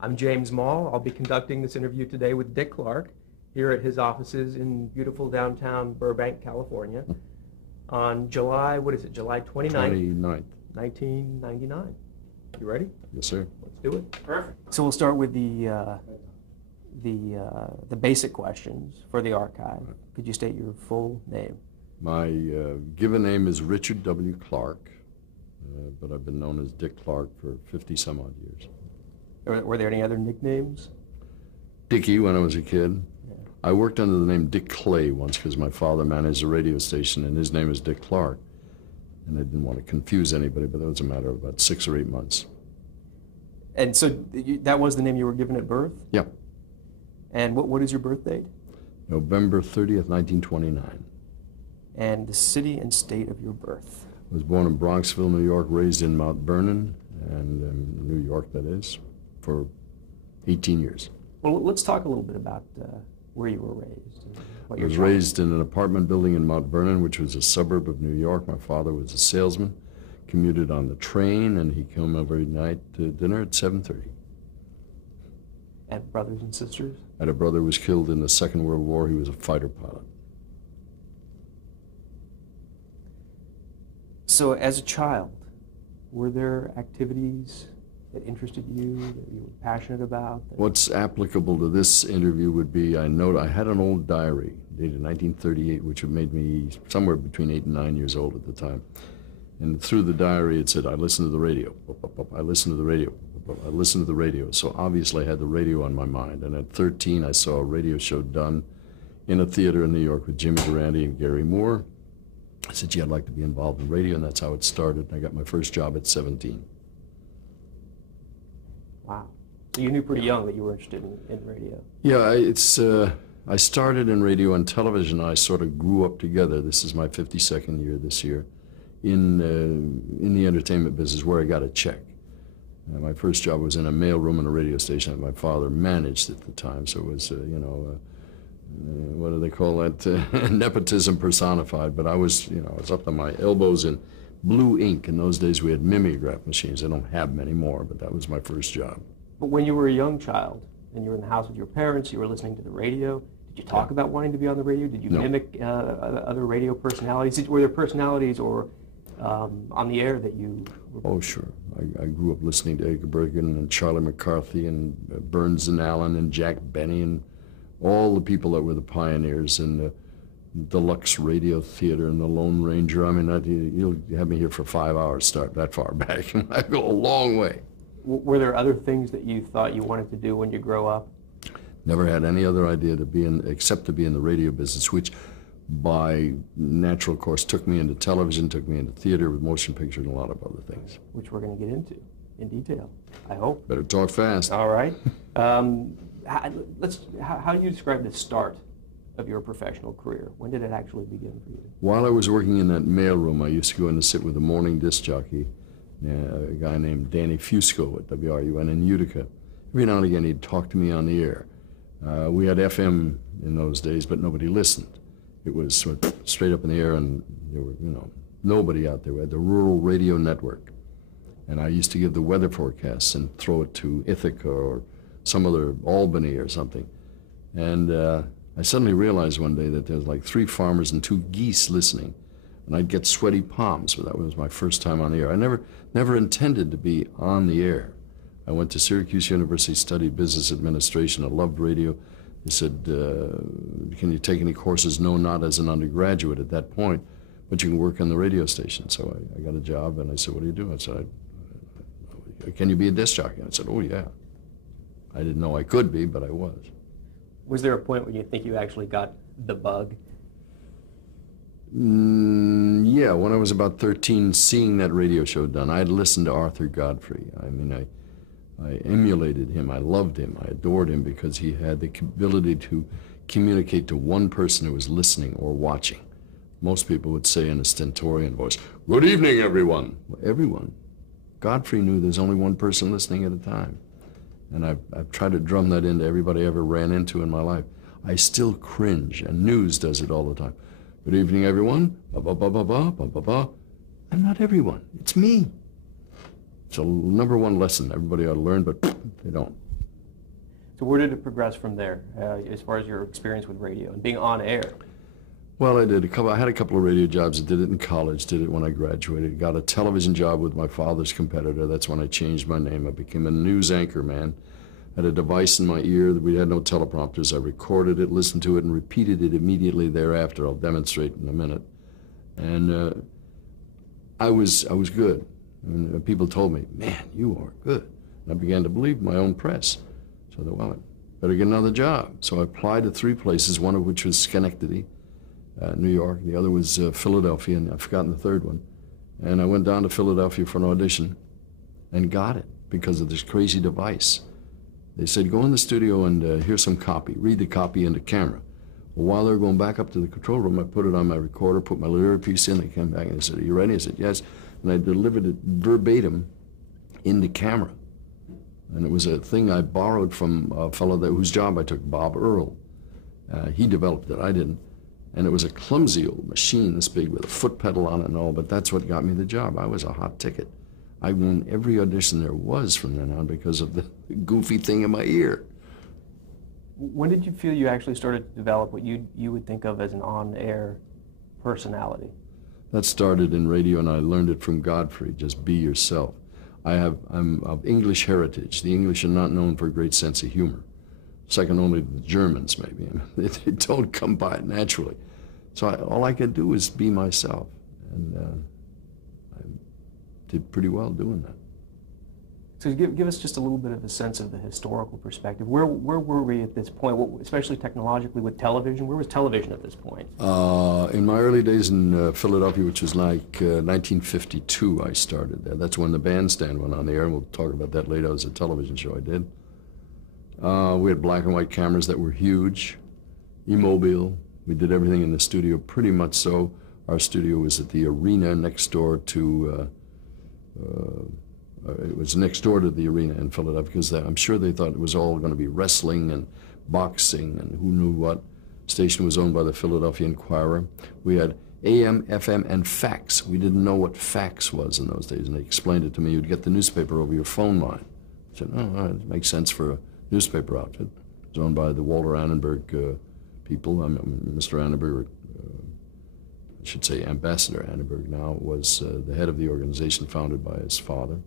I'm James Mall. I'll be conducting this interview today with Dick Clark here at his offices in beautiful downtown Burbank, California on July 29th? 29th. 1999. You ready? Yes, sir. Let's do it. Perfect. So we'll start with the basic questions for the archive. Could you state your full name? My given name is Richard W. Clark, but I've been known as Dick Clark for 50-some-odd years. Were there any other nicknames? Dickie when I was a kid. Yeah. I worked under the name Dick Clay once because my father managed a radio station, and his name is Dick Clark. And I didn't want to confuse anybody, but that was a matter of about 6 or 8 months. And so that was the name you were given at birth? Yeah. And what is your birth date? November 30th, 1929. And the city and state of your birth? I was born in Bronxville, New York, raised in Mount Vernon, and New York, that is, for 18 years. Well, let's talk a little bit about where you were raised. And what I was raised in an apartment building in Mount Vernon, which was a suburb of New York. My father was a salesman, commuted on the train, and he came every night to dinner at 7:30. And brothers and sisters? I had a brother who was killed in the Second World War. He was a fighter pilot. So as a child, were there activities that interested you, that you were passionate about? What's applicable to this interview would be, I had an old diary dated 1938, which had made me somewhere between 8 and 9 years old at the time. And through the diary it said, I listened to the radio, I listened to the radio, I listened to the radio. So obviously I had the radio on my mind. And at 13 I saw a radio show done in a theater in New York with Jimmy Durante and Gary Moore. I said, gee, I'd like to be involved in radio, and that's how it started. I got my first job at 17. Wow. So you knew pretty young that you were interested in radio. Yeah, I started in radio and television. I sort of grew up together. This is my 52nd year this year in the entertainment business, where I got a check. My first job was in a mailroom in a radio station that my father managed at the time, so it was, what do they call that? Nepotism personified. But I was up to my elbows in blue ink. In those days we had mimeograph machines. I don't have many more, but that was my first job. But when you were a young child and you were in the house with your parents, you were listening to the radio, did you talk about wanting to be on the radio? Did you mimic other radio personalities? Were there personalities or on the air that you were... Oh, sure. I grew up listening to Edgar Bergen and Charlie McCarthy and Burns and Allen and Jack Benny and all the people that were the pioneers in the Deluxe Radio Theater and the Lone Ranger. I mean, you'll have me here for 5 hours, start that far back. I go a long way. Were there other things that you thought you wanted to do when you grow up? Never had any other idea except to be in the radio business, which by natural course took me into television, took me into theater with motion picture and a lot of other things. Which we're going to get into in detail, I hope. Better talk fast. All right. How do you describe the start of your professional career? When did it actually begin for you? While I was working in that mailroom, I used to go in to sit with a morning disc jockey, a guy named Danny Fusco at WRUN in Utica. Every now and again he'd talk to me on the air. We had FM in those days, but nobody listened. It was sort of straight up in the air, and there were, nobody out there. We had the Rural Radio Network. And I used to give the weather forecasts and throw it to Ithaca or some other Albany or something. And I suddenly realized one day that there was like 3 farmers and 2 geese listening. And I'd get sweaty palms, but that was my first time on the air. I never intended to be on the air. I went to Syracuse University, studied business administration. I loved radio. They said, can you take any courses? No, not as an undergraduate at that point, but you can work on the radio station. So I got a job, and I said, what do you do? I said, can you be a disc jockey? I said, oh, yeah. I didn't know I could be, but I was. Was there a point when you think you actually got the bug? Yeah, when I was about 13, seeing that radio show done, I had listened to Arthur Godfrey. I mean, I emulated him. I loved him. I adored him because he had the ability to communicate to one person who was listening or watching. Most people would say in a stentorian voice, "Good evening, everyone." Well, everyone. Godfrey knew there's only one person listening at a time. And I've tried to drum that into everybody I ever ran into in my life. I still cringe, and news does it all the time. "Good evening, everyone." Ba ba ba ba ba ba ba ba. I'm not everyone. It's me. It's a number one lesson everybody ought to learn, but they don't. So where did it progress from there, as far as your experience with radio and being on air? Well, I had a couple of radio jobs. I did it in college, did it when I graduated. Got a television job with my father's competitor. That's when I changed my name. I became a news anchor man. Had a device in my ear. We had no teleprompters. I recorded it, listened to it, and repeated it immediately thereafter. I'll demonstrate in a minute. And I was good. And people told me, man, you are good. And I began to believe my own press. So I thought, well, I better get another job. So I applied to 3 places, one of which was Schenectady, New York. The other was Philadelphia, and I've forgotten the third one. And I went down to Philadelphia for an audition and got it because of this crazy device. They said, go in the studio and here's some copy. Read the copy into camera. Well, while they were going back up to the control room, I put it on my recorder, put my little earpiece in. They came back and they said, are you ready? I said, yes. And I delivered it verbatim into camera. And it was a thing I borrowed from a fellow whose job I took, Bob Earl. He developed it, I didn't. And it was a clumsy old machine this big with a foot pedal on it and all, but that's what got me the job. I was a hot ticket. I won every audition there was from then on because of the goofy thing in my ear. When did you feel you actually started to develop what you would think of as an on-air personality? That started in radio, and I learned it from Godfrey, just be yourself. I'm of English heritage. The English are not known for a great sense of humor. Second only to the Germans, maybe. They don't come by it naturally. So all I could do was be myself, and I did pretty well doing that. So give us just a little bit of a sense of the historical perspective. Where were we at this point, especially technologically with television? Where was television at this point? In my early days in Philadelphia, which was like 1952, I started there. That's when the Bandstand went on the air, and we'll talk about that later. It was a television show I did. We had black and white cameras that were huge, E-mobile. We did everything in the studio pretty much so. Our studio was at the arena next door to it was next door to the arena in Philadelphia because I'm sure they thought it was all going to be wrestling and boxing and who knew what. Station was owned by the Philadelphia Inquirer. We had AM, FM, and fax. We didn't know what fax was in those days, and they explained it to me. You'd get the newspaper over your phone line. I said, oh, it makes sense for a newspaper outfit. It was owned by the Walter Annenberg people. Mr. Annenberg, I should say Ambassador Annenberg now, was the head of the organization founded by his father.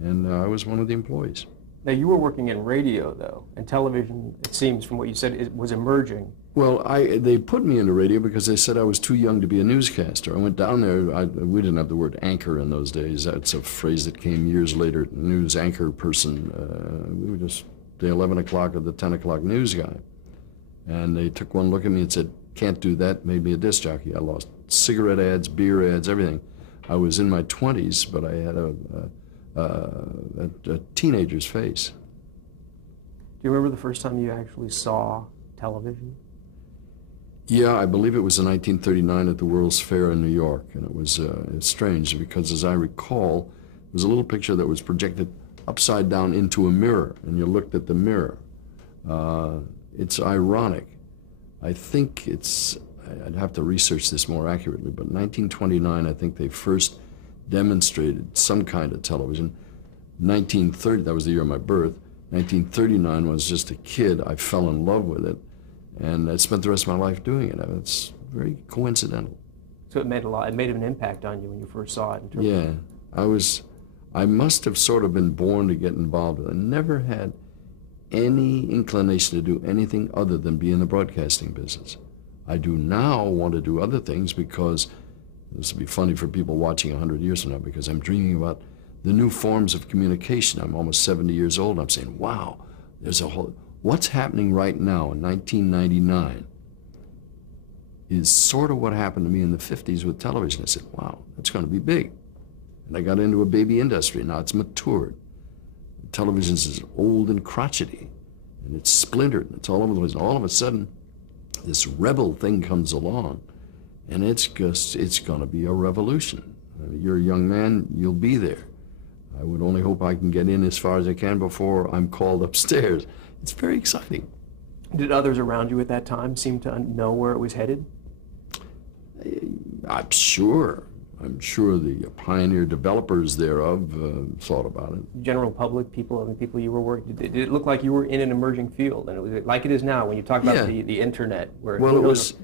And I was one of the employees. Now, you were working in radio, though, and television, it seems from what you said, it was emerging. Well, they put me into radio because they said I was too young to be a newscaster. I went down there. We didn't have the word anchor in those days. That's a phrase that came years later, news anchor person. We were just the 11 o'clock or the 10 o'clock news guy. And they took one look at me and said, can't do that, made me a disc jockey. I lost cigarette ads, beer ads, everything. I was in my 20s, but I had a teenager's face. Do you remember the first time you actually saw television? Yeah, I believe it was in 1939 at the World's Fair in New York, and it was strange because, as I recall, it was a little picture that was projected upside down into a mirror, and you looked at the mirror. It's ironic. I think I'd have to research this more accurately, but 1929, I think they first demonstrated some kind of television. 1930, that was the year of my birth. 1939, when I was just a kid, I fell in love with it, and I spent the rest of my life doing it. It's very coincidental. So it made an impact on you when you first saw it. Yeah, I must have sort of been born to get involved with it. I never had any inclination to do anything other than be in the broadcasting business. I do now want to do other things because this will be funny for people watching 100 years from now because I'm dreaming about the new forms of communication. I'm almost 70 years old. I'm saying, wow, there's a whole... What's happening right now in 1999 is sort of what happened to me in the 50s with television. I said, wow, that's going to be big. And I got into a baby industry. Now it's matured. Television is old and crotchety, and it's splintered, and it's all over the place. And all of a sudden, this rebel thing comes along, and it's going to be a revolution. You're a young man, you'll be there. I would only hope I can get in as far as I can before I'm called upstairs. It's very exciting. Did others around you at that time seem to know where it was headed? I'm sure. I'm sure the pioneer developers thereof thought about it. General public, people, and the people you were working, did it look like you were in an emerging field, and it was like it is now when you talk about Yeah. the internet? Where Well, it was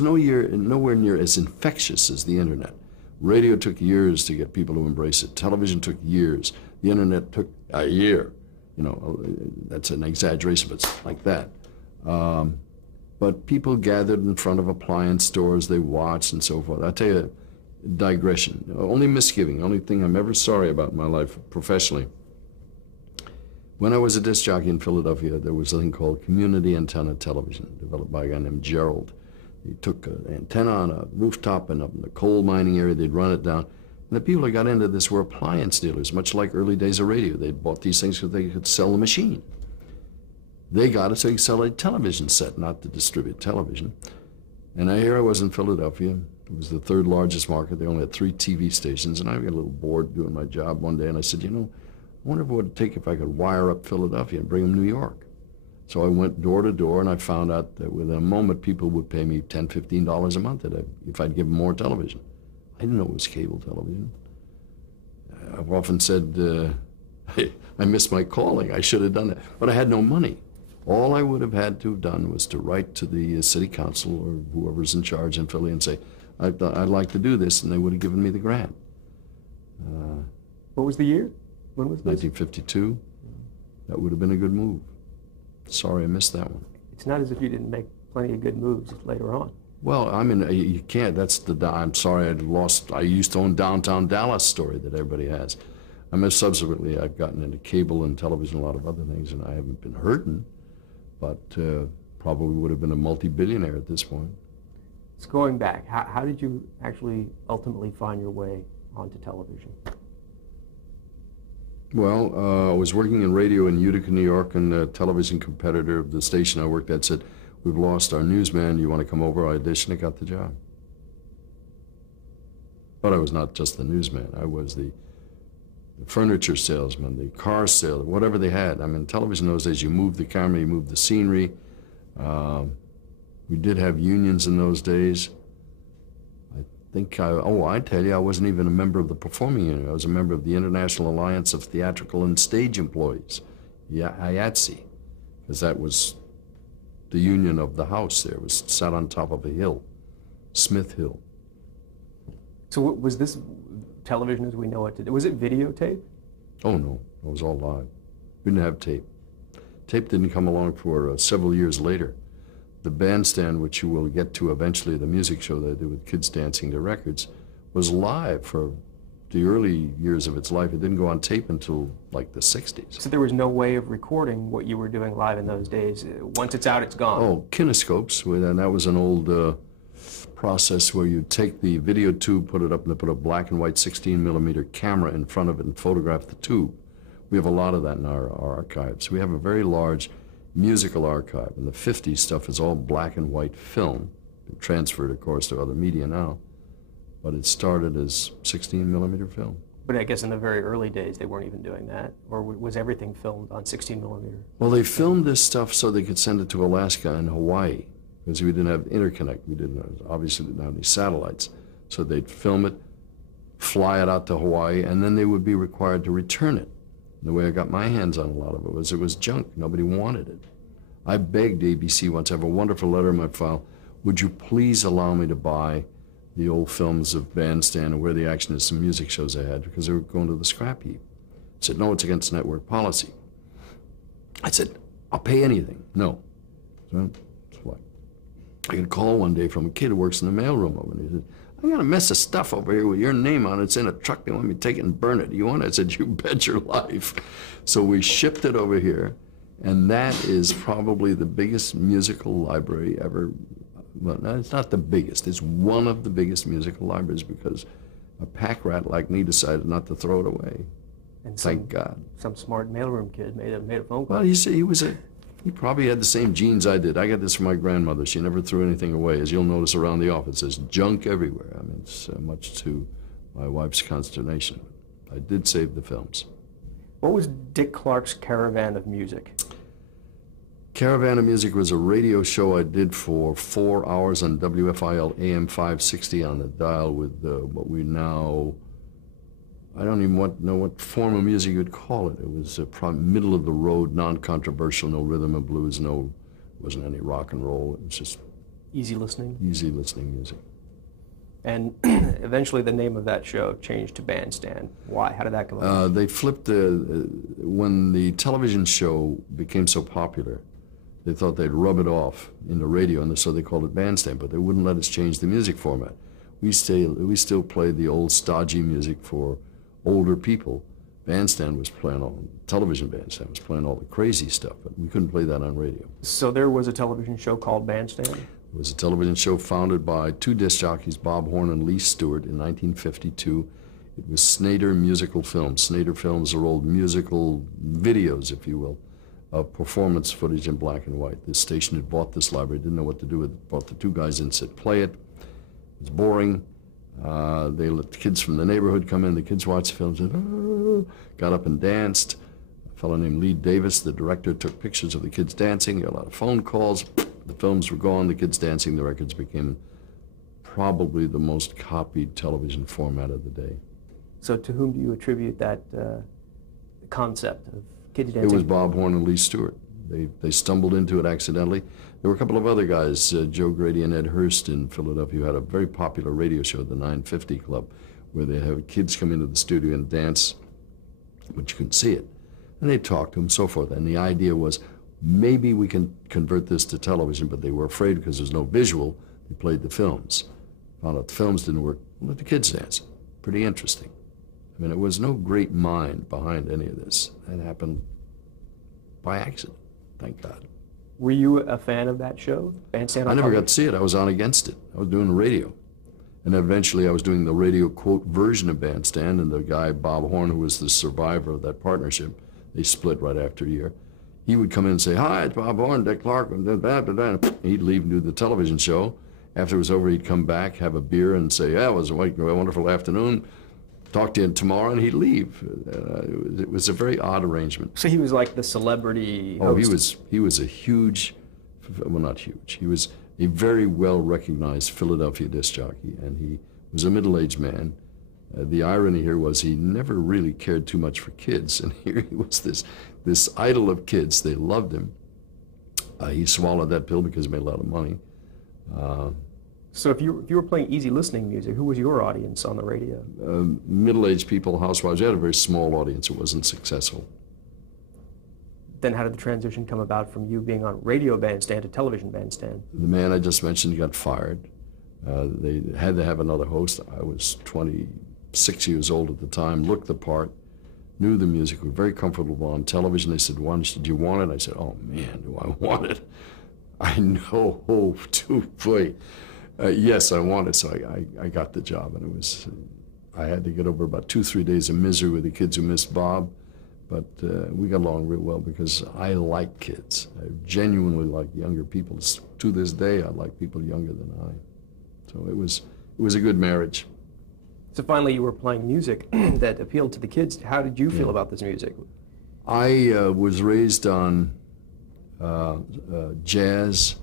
nowhere near as infectious as the internet. Radio took years to get people to embrace it. Television took years. The internet took a year. You know, that's an exaggeration, but it's like that. But people gathered in front of appliance stores, they watched and so forth. I'll tell you, digression. Only misgiving, only thing I'm ever sorry about in my life professionally. When I was a disc jockey in Philadelphia, there was a thing called community antenna television, developed by a guy named Gerald. He took an antenna on a rooftop and up in the coal mining area, they'd run it down. And the people that got into this were appliance dealers, much like early days of radio. They bought these things because they could sell the machine. They got it so you could sell a television set, not to distribute television. And here I was in Philadelphia. It was the third largest market. They only had 3 TV stations. And I got a little bored doing my job one day. And I said, you know, I wonder what it would take if I could wire up Philadelphia and bring them to New York. So I went door to door, and I found out that within a moment, people would pay me $10, $15 a month if I'd give them more television. I didn't know it was cable television. I've often said, hey, I missed my calling. I should have done it. But I had no money. All I would have had to have done was to write to the city council or whoever's in charge in Philly and say, I'd like to do this, and they would have given me the grant. What was the year? When was this? 1952. That would have been a good move. Sorry I missed that one. It's not as if you didn't make plenty of good moves later on. Well, I mean, you can't. I'm sorry I used to own Downtown Dallas story that everybody has. I mean, subsequently, I've gotten into cable and television, a lot of other things, and I haven't been hurting, but probably would have been a multi-billionaire at this point. So going back, how did you actually ultimately find your way onto television? Well, I was working in radio in Utica, New York, and the television competitor of the station I worked at said, we've lost our newsman, you want to come over? I auditioned and got the job. But I was not just the newsman. I was the furniture salesman, the car salesman, whatever they had. I mean, television those days, you moved the camera, you moved the scenery. We did have unions in those days. I tell you, I wasn't even a member of the performing union. I was a member of the International Alliance of Theatrical and Stage Employees, IATSE, because that was the union of the house there. It was sat on top of a hill, Smith Hill. So was this television as we know it today? Was it videotape? Oh, no. It was all live. We didn't have tape. Tape didn't come along for several years later. The bandstand, which you will get to eventually, the music show that I did with kids dancing to records, was live for the early years of its life. It didn't go on tape until like the 60s. So there was no way of recording what you were doing live in those days. Once it's out, it's gone. Oh, kinescopes, and that was an old process where you take the video tube, put it up, and put a black and white 16-millimeter camera in front of it and photograph the tube. We have a lot of that in our archives. We have a very large musical archive, and the 50s stuff is all black and white film. It transferred, of course, to other media now, but it started as 16-millimeter film. But I guess in the very early days, they weren't even doing that, or was everything filmed on 16-millimeter? Well, they filmed this stuff so they could send it to Alaska and Hawaii, because we didn't have interconnect. We obviously didn't have any satellites. So they'd film it, fly it out to Hawaii, and then they would be required to return it. And the way I got my hands on a lot of it was junk. Nobody wanted it. I begged ABC once, I have a wonderful letter in my file, would you please allow me to buy the old films of Bandstand and Where the Action Is, some music shows I had, because they were going to the scrap heap. I said, no, it's against network policy. I said, I'll pay anything. No. So, that's what. I got a call one day from a kid who works in the mailroom over there. He said, I got a mess of stuff over here with your name on it. It's in a truck. They want me to take it and burn it. Do you want it? I said, you bet your life. So we shipped it over here, and that is probably the biggest musical library ever. Well, no, it's not the biggest. It's one of the biggest musical libraries because a pack rat like me decided not to throw it away. And Thank God. Some smart mailroom kid made a phone call. Well, you see, he probably had the same genes I did. I got this from my grandmother. She never threw anything away. As you'll notice around the office, there's junk everywhere. I mean, it's much to my wife's consternation. I did save the films. What was Dick Clark's caravan of music? Caravan of Music was a radio show I did for 4 hours on WFIL AM 560 on the dial with what we now, I don't even know what form of music you'd call it. It was middle of the road, non-controversial, no rhythm and blues, wasn't any rock and roll. It was just easy listening music. And eventually the name of that show changed to Bandstand. Why? How did that come about? They flipped when the television show became so popular, they thought they'd rub it off into radio, and so they called it Bandstand, but they wouldn't let us change the music format. We still played the old stodgy music for older people. Bandstand was playing television Bandstand was playing all the crazy stuff, but we couldn't play that on radio. So there was a television show called Bandstand? It was a television show founded by two disc jockeys, Bob Horn and Lee Stewart, in 1952. It was Snader Musical Films. Snader Films are old musical videos, if you will, of performance footage in black and white. This station had bought this library, didn't know what to do with it, brought the two guys in and said, play it. It's boring. They let the kids from the neighborhood come in. The kids watched the film, said, got up and danced. A fellow named Lee Davis, the director, took pictures of the kids dancing. Got a lot of phone calls. The films were gone, the kids dancing, the records became probably the most copied television format of the day. So to whom do you attribute that concept of kids dancing? It was Bob Horn and Lee Stewart. They stumbled into it accidentally. There were a couple of other guys, Joe Grady and Ed Hurst in Philadelphia, who had a very popular radio show, the 950 Club, where they have kids come into the studio and dance, but you couldn't see it. And they talked to them, so forth. And the idea was, maybe we can convert this to television, but they were afraid because there's no visual. They played the films. Found out the films didn't work. Let the kids dance. Pretty interesting. I mean, it was no great mind behind any of this. That happened by accident, thank God. Were you a fan of that show, Bandstand? I never got to see it. I was on against it. I was doing radio. And eventually I was doing the radio quote version of Bandstand, and the guy, Bob Horn, who was the survivor of that partnership, they split right after a year. He would come in and say, hi, it's Bob Horn, Dick Clark, and he'd leave and do the television show. After it was over, he'd come back, have a beer, and say, yeah, it was a wonderful afternoon. Talk to you tomorrow, and he'd leave. It was a very odd arrangement. So he was like the celebrity host? Oh, he was a huge, well, not huge. He was a very well-recognized Philadelphia disc jockey, and he was a middle-aged man. The irony here was he never really cared too much for kids, and here he was this idol of kids. They loved him. He swallowed that pill because he made a lot of money. So if you were playing easy listening music, who was your audience on the radio? Middle-aged people, housewives. We had a very small audience. It wasn't successful. Then how did the transition come about from you being on radio Bandstand to television Bandstand? The man I just mentioned got fired. They had to have another host. I was 26 years old at the time, looked the part, knew the music, were very comfortable on television. They said, do you want it? I said, oh man, do I want it? I know, oh, boy. Yes, I want it, so I got the job, and I had to get over about 2-3 days of misery with the kids who missed Bob, but we got along real well because I like kids. I genuinely like younger people. To this day, I like people younger than I. So it was a good marriage. So finally you were playing music that appealed to the kids. How did you feel about this music? I was raised on jazz,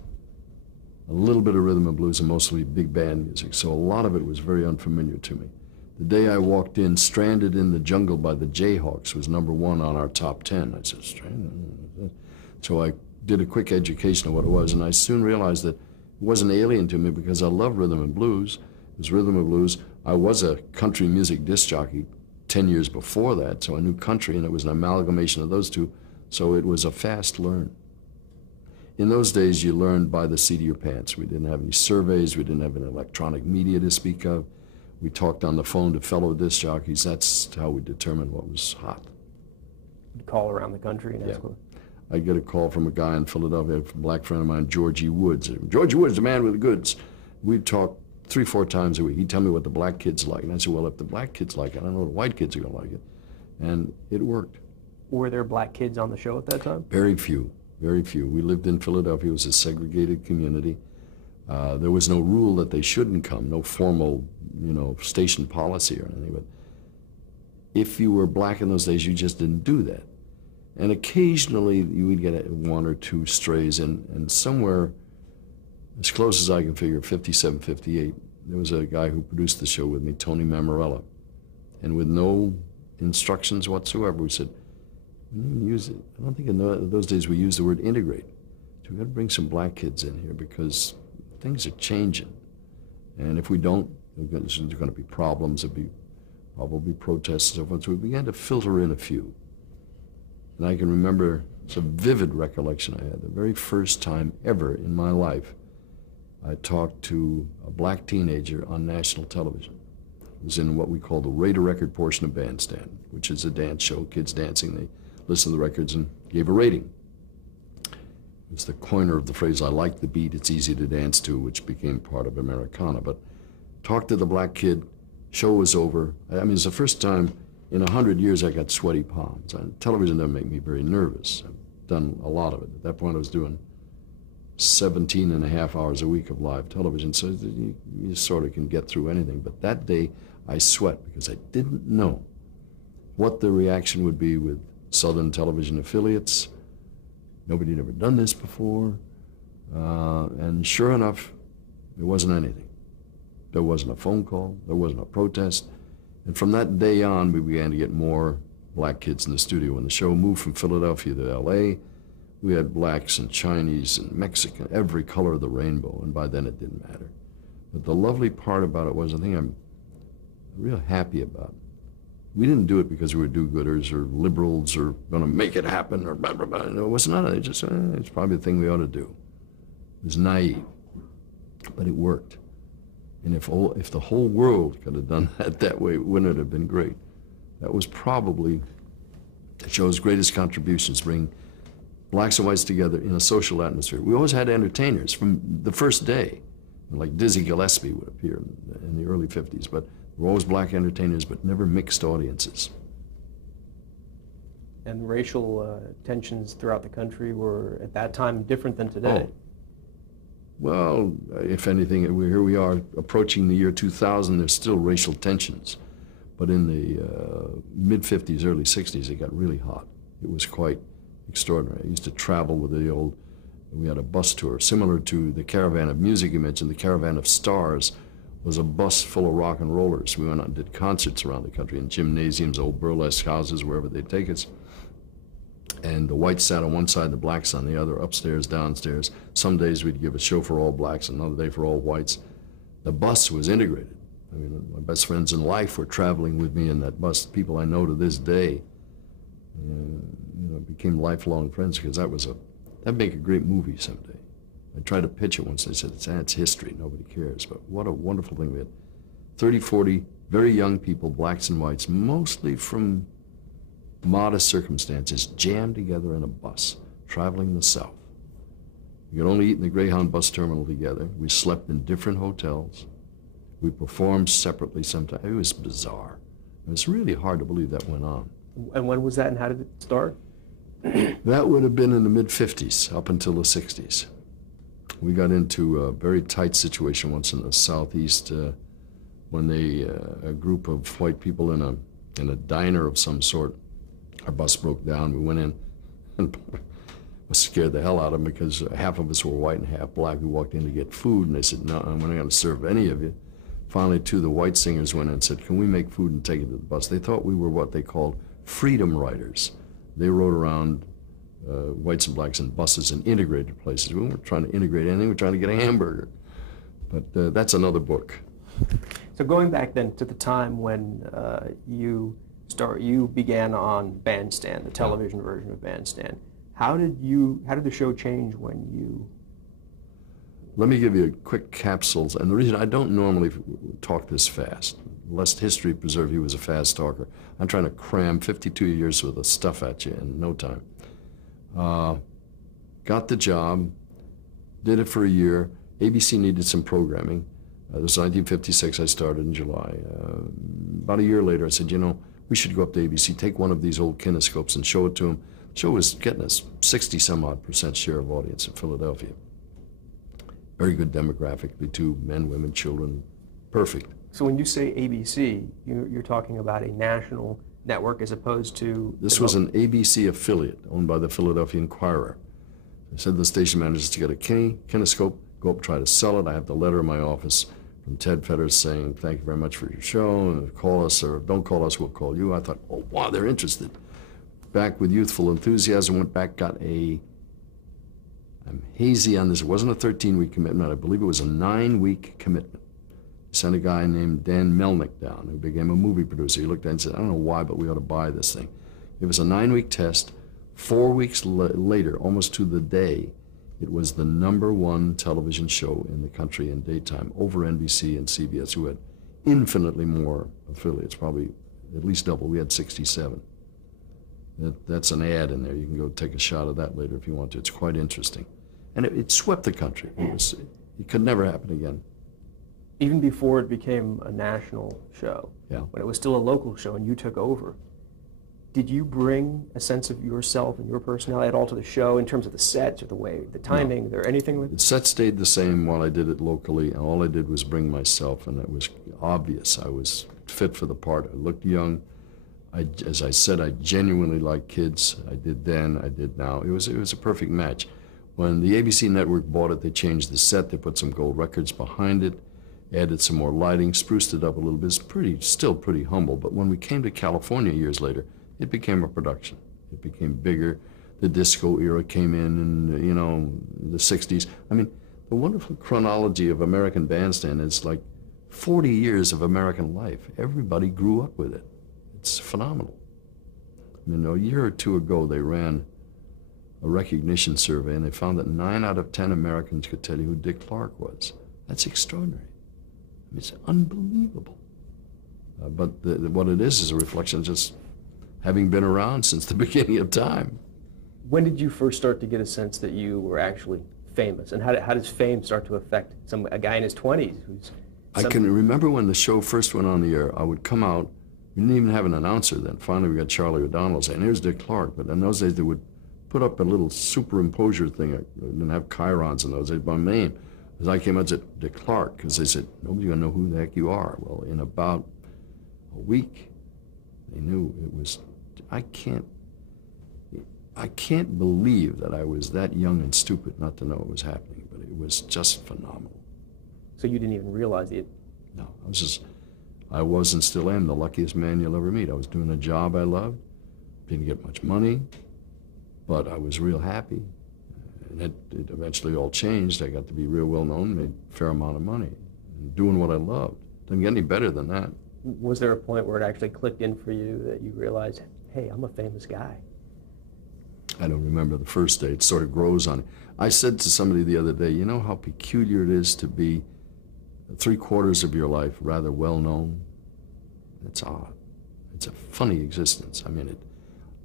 a little bit of rhythm and blues, and mostly big band music, so a lot of it was very unfamiliar to me. The day I walked in, Stranded in the Jungle by the Jayhawks was #1 on our top 10. I said, Stranded? So I did a quick education of what it was, and I soon realized that it wasn't alien to me because I love rhythm and blues. It was rhythm and blues. I was a country music disc jockey 10 years before that, so I knew country, and it was an amalgamation of those two, so it was a fast learn. In those days, you learned by the seat of your pants. We didn't have any surveys. We didn't have any electronic media to speak of. We talked on the phone to fellow disc jockeys. That's how we determined what was hot. You'd call around the country and ask. I'd get a call from a guy in Philadelphia, a black friend of mine, Georgie Woods. Georgie Woods, the man with the goods. We'd talk 3-4 times a week. He'd tell me what the black kids like. And I said, well, if the black kids like it, I know the white kids are going to like it. And it worked. Were there black kids on the show at that time? Very few. Very few. We lived in Philadelphia. It was a segregated community. There was no rule that they shouldn't come, no formal, station policy or anything. But if you were black in those days, you just didn't do that. And occasionally you would get one or two strays, and somewhere, as close as I can figure, 57, 58, there was a guy who produced the show with me, Tony Mammarella. And with no instructions whatsoever, we said, we didn't even use it. I don't think in those days we used the word integrate. So we've got to bring some black kids in here because things are changing. And if we don't, there's going to be problems, there'll be probably protests and so forth. So we began to filter in a few. And I can remember, it's a vivid recollection I had, the very first time ever in my life I talked to a black teenager on national television. It was in what we call the Raider record portion of Bandstand, which is a dance show, kids dancing. They listened to the records and gave a rating. It's the coiner of the phrase, I like the beat, it's easy to dance to, which became part of Americana. But talked to the black kid, show was over. I mean, it's the first time in 100 years I got sweaty palms. Television doesn't make me very nervous. I've done a lot of it. At that point I was doing 17 and a half hours a week of live television, so you sort of can get through anything. But that day I sweat because I didn't know what the reaction would be with Southern television affiliates. Nobody had ever done this before. And sure enough, there wasn't anything. There wasn't a phone call, there wasn't a protest. And from that day on, we began to get more black kids in the studio. When the show moved from Philadelphia to LA, we had blacks and Chinese and Mexican, every color of the rainbow, and by then it didn't matter. But the lovely part about it was, I think I'm real happy about, we didn't do it because we were do-gooders or liberals or going to make it happen or blah, blah, blah. No, it was none of it. Just, it's probably the thing we ought to do. It was naive, but it worked. And if the whole world could have done that way, wouldn't it have been great? That was probably the show's greatest contributions, bring blacks and whites together in a social atmosphere. We always had entertainers from the first day, like Dizzy Gillespie would appear in the early 50s, but there were always black entertainers, but never mixed audiences. And racial tensions throughout the country were at that time different than today. Oh. Well, if anything, here we are approaching the year 2000, there's still racial tensions. But in the mid-50s, early 60s, it got really hot. It was quite extraordinary. I used to travel with we had a bus tour, similar to the Caravan of Music you mentioned. The Caravan of Stars was a bus full of rock and rollers. We went out and did concerts around the country in gymnasiums, old burlesque houses, wherever they'd take us. And the whites sat on one side, the blacks on the other, upstairs, downstairs. Some days we'd give a show for all blacks, another day for all whites. The bus was integrated. I mean, my best friends in life were traveling with me in that bus. People I know to this day, became lifelong friends because that'd make a great movie someday. I tried to pitch it once. They said, it's history, nobody cares. But what a wonderful thing we had. 30, 40 very young people, blacks and whites, mostly from modest circumstances, jammed together in a bus, traveling the South. We could only eat in the Greyhound bus terminal together. We slept in different hotels. We performed separately sometimes. It was bizarre. It was really hard to believe that went on. And when was that, and how did it start? That would have been in the mid-50s, up until the 60s. We got into a very tight situation once in the Southeast when a group of white people in a diner of some sort, our bus broke down. We went in and scared the hell out of them because half of us were white and half black. We walked in to get food, and they said, no, we're not going to serve any of you. Finally, two of the white singers went in and said, can we make food and take it to the bus? They thought we were what they called freedom riders. They rode around, whites and blacks, in buses in integrated places. We weren't trying to integrate anything. We were trying to get a hamburger. But that's another book. So going back then to the time when you began on Bandstand, the television version of Bandstand. How did the show change when you? Let me give you a quick capsules. And the reason I don't normally talk this fast, lest history preserve you as a fast talker, I'm trying to cram 52 years worth of stuff at you in no time. Got the job, did it for a year. ABC needed some programming. This was 1956, I started in July. About a year later, I said, we should go up to ABC, take one of these old kinescopes and show it to them. The show was getting us 60-some-odd% share of audience in Philadelphia. Very good demographically, too, men, women, children, perfect. So when you say ABC, you're talking about a national network as opposed to... This was an ABC affiliate owned by the Philadelphia Inquirer. I said to the station managers to get a kinescope, go up and try to sell it. I have the letter in my office from Ted Fetters saying, thank you very much for your show, and call us, or don't call us, we'll call you. I thought, oh, wow, they're interested. Back with youthful enthusiasm, went back, got I'm hazy on this. It wasn't a 13-week commitment. I believe it was a 9-week commitment. Sent a guy named Dan Melnick down, who became a movie producer. He looked at it and said, I don't know why, but we ought to buy this thing. It was a 9-week test. 4 weeks later, almost to the day, it was the #1 television show in the country in daytime, over NBC and CBS, who had infinitely more affiliates, probably at least double. We had 67. That's an ad in there. You can go take a shot of that later if you want to. It's quite interesting. And it swept the country. It could never happen again. Even before it became a national show, Yeah. when it was still a local show and you took over, did you bring a sense of yourself and your personality at all to the show in terms of the sets or the way, the timing? No. There anything with the set stayed the same while I did it locally, and all I did was bring myself, and it was obvious I was fit for the part. I looked young. As I said, I genuinely like kids. I did then, I did now. It was a perfect match. When the ABC network bought it, they changed the set. They put some gold records behind it, added some more lighting, spruced it up a little bit. It's still pretty humble, but when we came to California years later, it became a production. It became bigger. The disco era came in the 60s. I mean, the wonderful chronology of American Bandstand is like 40 years of American life. Everybody grew up with it. It's phenomenal. I mean, a year or two ago, they ran a recognition survey, and they found that 9 out of 10 Americans could tell you who Dick Clark was. That's extraordinary. I mean, it's unbelievable. But what it is a reflection of just having been around since the beginning of time. When did you first start to get a sense that you were actually famous? And how does fame start to affect a guy in his 20s who's... I can remember when the show first went on the air, I would come out. We didn't even have an announcer then. Finally, we got Charlie O'Donnell saying, here's Dick Clark. But in those days, they would put up a little superimposer thing. I didn't have chyrons in those days. My name, as I came out, said Dick Clark, because they said, nobody's going to know who the heck you are. Well, in about a week, they knew it was... I can't believe that I was that young and stupid not to know it was happening, but it was just phenomenal. So you didn't even realize it? No, I was and still am the luckiest man you'll ever meet. I was doing a job I loved, didn't get much money, but I was real happy. And it eventually all changed. I got to be real well known, made a fair amount of money, and doing what I loved. Didn't get any better than that. Was there a point where it actually clicked in for you that you realized, hey, I'm a famous guy? I don't remember the first day. It sort of grows on it. I said to somebody the other day, you know how peculiar it is to be 3/4 of your life rather well known? It's odd. It's a funny existence. I mean,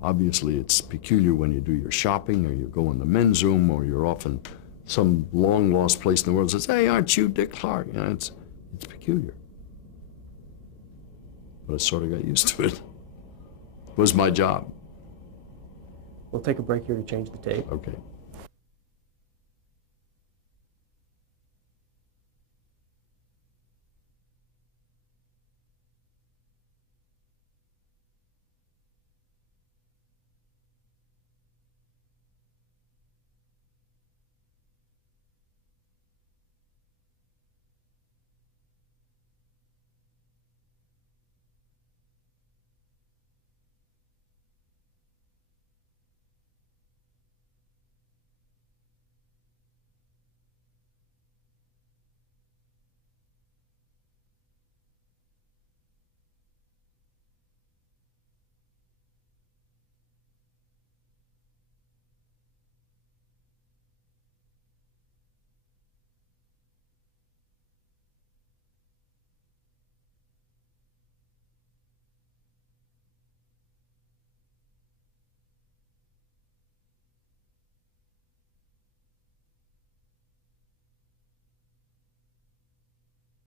obviously it's peculiar when you do your shopping or you go in the men's room or you're off in some long lost place in the world that says, hey, aren't you Dick Clark? You know, it's peculiar. But I sort of got used to it. It was my job. We'll take a break here to change the tape. Okay.